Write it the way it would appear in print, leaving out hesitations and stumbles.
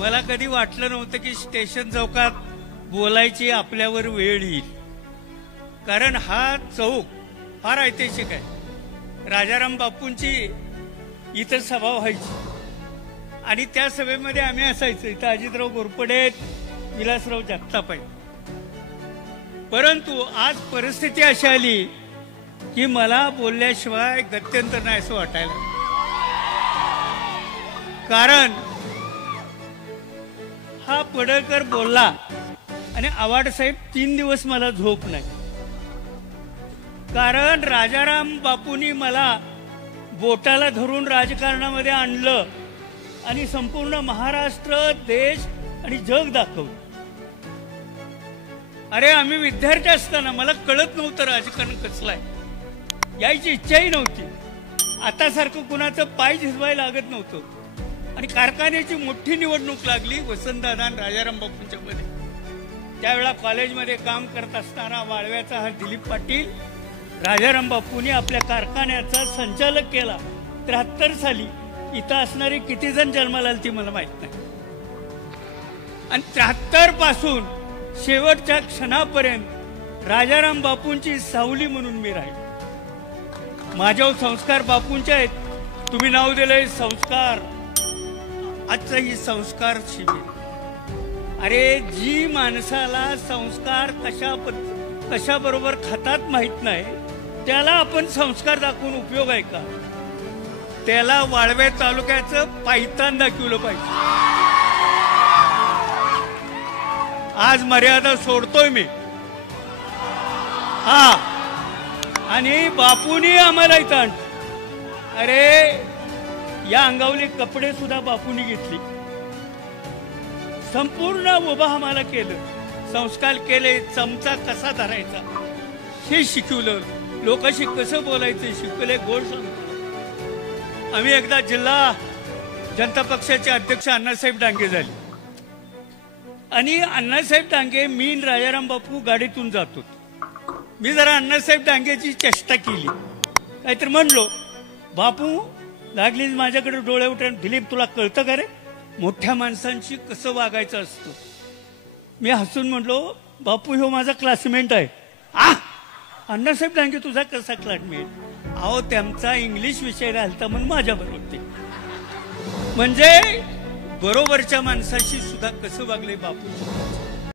मला कधी वाटलं नव्हतं की स्टेशन चौकात बोलायची आपल्यावर वेळ येईल, कारण हा चौक फार ऐतिहासिक आहे. राजाराम बापूंची इथं सभा व्हायची आणि त्या सभेमध्ये आम्ही असायचो. इथं अजितराव घोरपडे, विलासराव जगताप आहेत. परंतु आज परिस्थिती अशी आली की मला बोलल्याशिवाय गत्यंतर नाही असं वाटायला, कारण हा पडळकर बोलला आणि आव्हाड साहेब 3 दिवस मला झोप नाही, कारण राजाराम बापूंनी मला बोटाला धरून राजकारणामध्ये आणलं आणि संपूर्ण महाराष्ट्र, देश आणि जग दाखवलं. अरे आम्ही विद्यार्थी असताना मला कळत नव्हतं राजकारण कसलं आहे, यायची इच्छाही नव्हती. आता सारखं कुणाचं पाय झिजवायला लागत नव्हतं. आणि कारखान्याची मोठी निवडणूक लागली वसंतदादा आणि राजाराम बापूंच्या मध्ये. त्यावेळेला कॉलेजमध्ये काम करत असताना वाळव्याचा हा दिलीप पाटील राजाराम बापूंनी आपल्या कारखान्याचा संचालक केला. 73 साली इथं असणारे किती जण जन्माला आले ती मला माहित नाही. आणि 73 पासून शेवटच्या क्षणापर्यंत राजाराम बापूंची सावली म्हणून मी राहील. माझ्यावर संस्कार बापूंचे आहेत. तुम्ही नाव दिलंय संस्कार. आजचं ही संस्कार शिबिर. अरे जी माणसाला संस्कार कशा बरोबर खातात माहित नाही, त्याला आपण संस्कार दाखवून उपयोग आहे का? त्याला वाळवे तालुक्याचं पायतान दाखवलं पाहिजे. आज मर्यादा सोडतोय मी. हा, आणि बापूनी आम्हाला इथं आणलं. अरे या अंगावली कपडे सुद्धा बापूंनी घेतली. संपूर्ण उभा आम्हाला केलं, संस्कार केले. चमचा कसा धरायचा हे शिकवलं, लोकांशी कसं बोलायचं शिकवले, गोड सांगितलं. आम्ही एकदा जिल्हा जनता पक्षाचे अध्यक्ष अण्णासाहेब डांगे झाले आणि अण्णासाहेब डांगे, मी राजाराम बापू गाडीतून जातो. मी जरा अण्णासाहेब डांगेची चेष्टा केली, काहीतरी म्हणलो. बापू लागलीच माझ्याकडे डोळे उठून, दिलीप तुला कळतं का रे मोठ्या माणसांशी कसं वागायचं असतं? मी हसून म्हणलो, बापू ह्यो माझा क्लासमेट आहे. अण्णासाहेब डांगे तुझा कसा क्लासमेट? अहो त्यांचा इंग्लिश विषय राहिलता म्हणून माझ्या बरोबर ते. म्हणजे बरोबरच्या माणसाशी सुद्धा कसं वागले बापू.